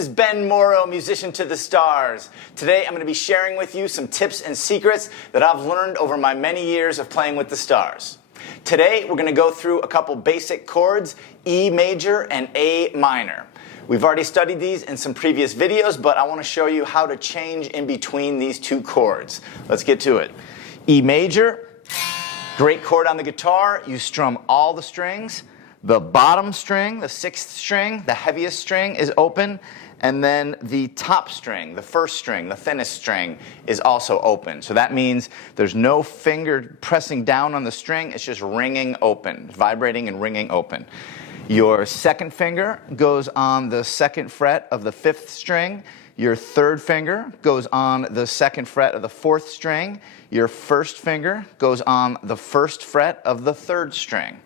is Ben Morrow, musician to the stars. Today I'm going to be sharing with you some tips and secrets that I've learned over my many years of playing with the stars. Today we're going to go through a couple basic chords, E major and A minor. We've already studied these in some previous videos, but I want to show you how to change in between these two chords. Let's get to it. E major, great chord on the guitar. You strum all the strings. The bottom string, the sixth string, the heaviest string is open, and then the top string, the first string, the thinnest string is also open. So that means there's no finger pressing down on the string, it's just ringing open, vibrating and ringing open. Your second finger goes on the second fret of the fifth string. Your third finger goes on the second fret of the fourth string. Your first finger goes on the first fret of the third string.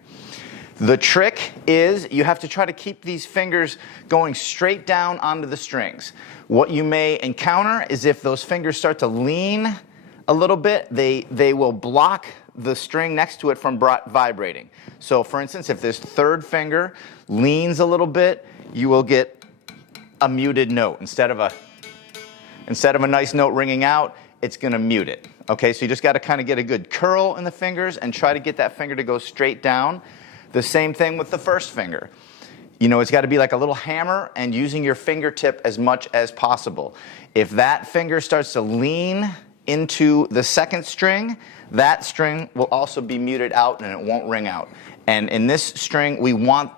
The trick is you have to try to keep these fingers going straight down onto the strings. What you may encounter is if those fingers start to lean a little bit, they will block the string next to it from vibrating. So for instance, if this third finger leans a little bit, you will get a muted note. Instead of a nice note ringing out, it's going to mute it. Okay, so you just got to kind of get a good curl in the fingers and try to get that finger to go straight down. The same thing with the first finger. You know, it's got to be like a little hammer and using your fingertip as much as possible. If that finger starts to lean into the second string, that string will also be muted out and it won't ring out. And in this string, we want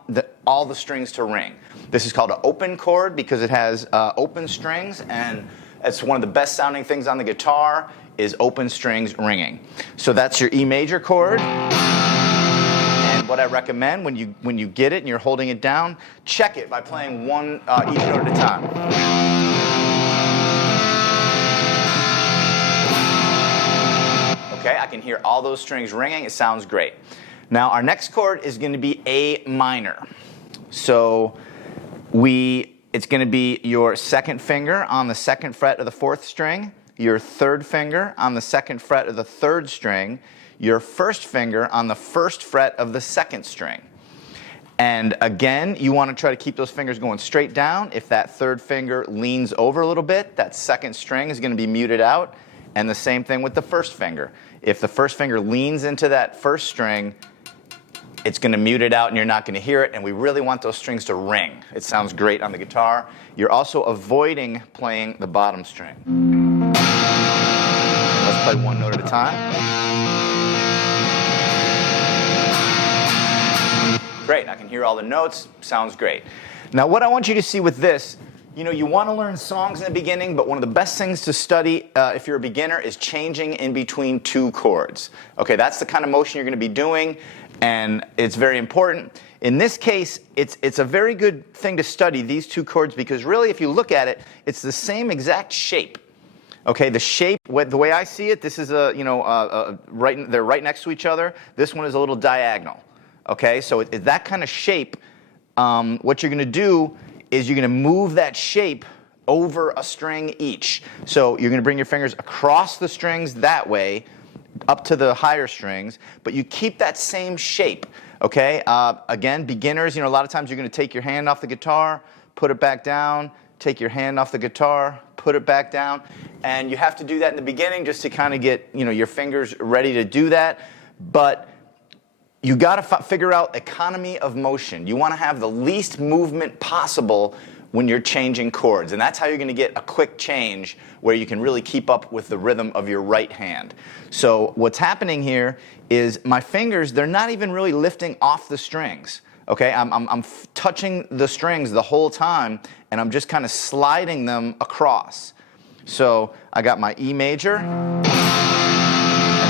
all the strings to ring. This is called an open chord because it has open strings, and it's one of the best sounding things on the guitar is open strings ringing. So that's your E major chord. What I recommend when you get it and you're holding it down, check it by playing each note at a time. Okay, I can hear all those strings ringing. It sounds great. Now our next chord is going to be A minor. So it's going to be your second finger on the second fret of the fourth string, your third finger on the second fret of the third string, your first finger on the first fret of the second string. And again, you want to try to keep those fingers going straight down. If that third finger leans over a little bit, that second string is going to be muted out. And the same thing with the first finger. If the first finger leans into that first string, it's going to mute it out and you're not going to hear it. And we really want those strings to ring. It sounds great on the guitar. You're also avoiding playing the bottom string. Let's play one note at a time. Great, I can hear all the notes, sounds great. Now what I want you to see with this, you want to learn songs in the beginning, but one of the best things to study if you're a beginner is changing in between two chords. Okay, that's the kind of motion you're going to be doing, and it's very important. In this case, it's a very good thing to study these two chords because really if you look at it, it's the same exact shape. Okay, the shape, the way I see it, this is they're right next to each other. This one is a little diagonal. Okay, so that kind of shape, what you're going to do is you're going to move that shape over a string each. So you're going to bring your fingers across the strings that way, up to the higher strings, but you keep that same shape. Okay, again, beginners, a lot of times you're going to take your hand off the guitar, put it back down, take your hand off the guitar, put it back down, and you have to do that in the beginning just to kind of get your fingers ready to do that. But you got to figure out economy of motion. You want to have the least movement possible when you're changing chords. And that's how you're going to get a quick change where you can really keep up with the rhythm of your right hand. So what's happening here is my fingers, they're not even really lifting off the strings. Okay, I'm touching the strings the whole time, and I'm just kind of sliding them across. So I got my E major.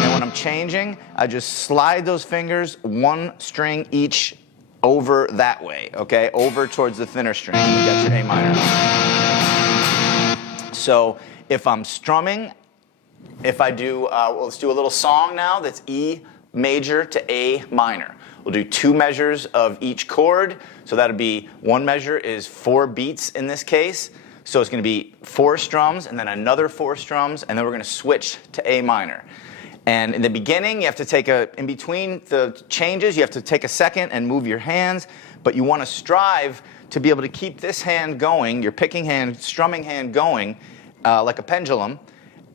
When I'm changing, I just slide those fingers one string each over that way, okay? Over towards the thinner string. You got your A minor. So if I'm strumming, if I do, let's do a little song now that's E major to A minor. We'll do two measures of each chord. So that'll be, one measure is 4 beats in this case. So it's going to be 4 strums and then another 4 strums, and then we're going to switch to A minor. And in the beginning, you have to take in between the changes, you have to take a second and move your hands, but you want to strive to be able to keep this hand going, your picking hand, strumming hand going, like a pendulum,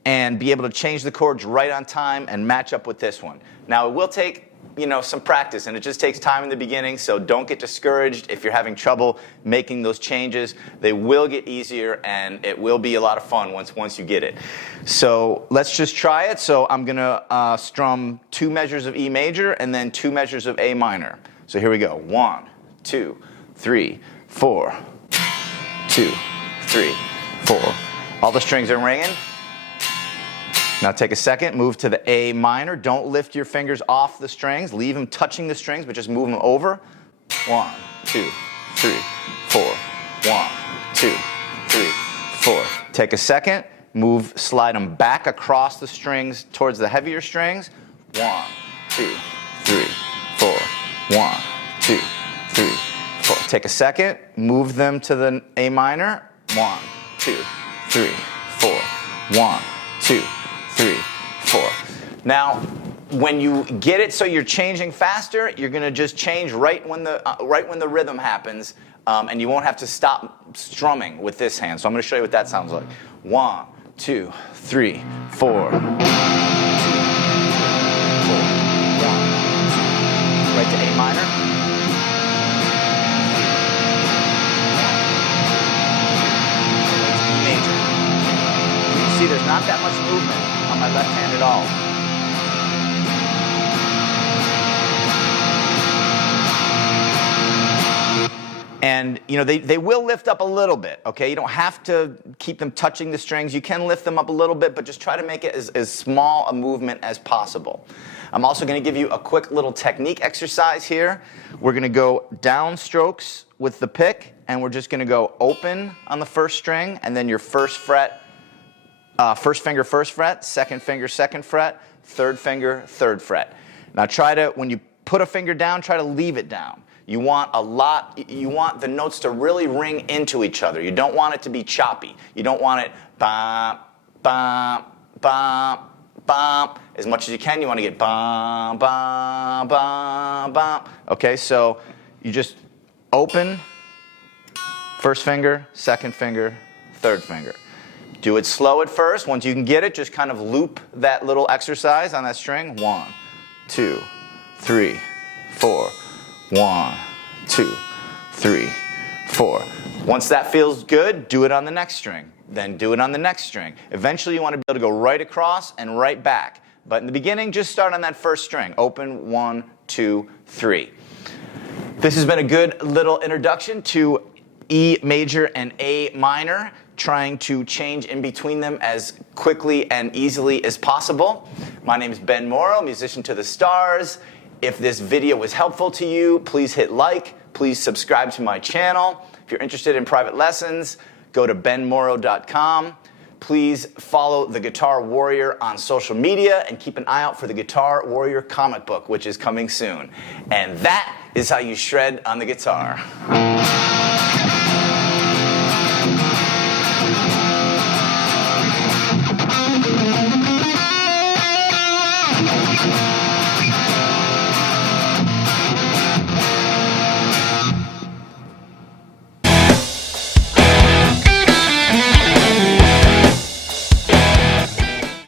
and be able to change the chords right on time and match up with this one. Now, it will take some practice, and it just takes time in the beginning, so don't get discouraged if you're having trouble making those changes. They will get easier, and it will be a lot of fun once you get it. So let's just try it. So I'm going to strum 2 measures of E major and then 2 measures of A minor. So here we go. 1, 2, 3, 4. 2, 3, 4. All the strings are ringing. Now take a second, move to the A minor. Don't lift your fingers off the strings. Leave them touching the strings, but just move them over. 1, 2, 3, 4. 1, 2, 3, 4. Take a second, slide them back across the strings towards the heavier strings. 1, 2, 3, 4. 1, 2, 3, 4. Take a second, move them to the A minor. 1, 2, 3, 4. 1, 2, 3, 4. Now, when you get it so you're changing faster, you're going to just change right when the rhythm happens, and you won't have to stop strumming with this hand. So I'm going to show you what that sounds like. 1, 2, 3, 4. 2, 3, 4. 1, 2. Right to A minor. Right to E major. You can see there's not that much movement on my left hand at all. And they will lift up a little bit, okay? You don't have to keep them touching the strings. You can lift them up a little bit, but just try to make it as small a movement as possible. I'm also going to give you a quick little technique exercise here. We're going to go down strokes with the pick, and we're just going to go open on the first string, and then your first fret, first finger, first fret, second finger, second fret, third finger, third fret. Now when you put a finger down, try to leave it down. You want the notes to really ring into each other. You don't want it to be choppy. You don't want it bop, bop, bop, bop. As much as you can, you want to get bop, bop, bop, bop. Okay, so you just open, first finger, second finger, third finger. Do it slow at first. Once you can get it, just kind of loop that little exercise on that string. 1, 2, 3, 4. 1, 2, 3, 4. Once that feels good, do it on the next string. Then do it on the next string. Eventually, you want to be able to go right across and right back. But in the beginning, just start on that first string. Open, 1, 2, 3. This has been a good little introduction to E major and A minor, trying to change in between them as quickly and easily as possible. My name is Ben Morrow, musician to the stars. If this video was helpful to you, please hit like. Please subscribe to my channel. If you're interested in private lessons, go to benmorrow.com. Please follow the Guitar Warrior on social media and keep an eye out for the Guitar Warrior comic book, which is coming soon. And that is how you shred on the guitar.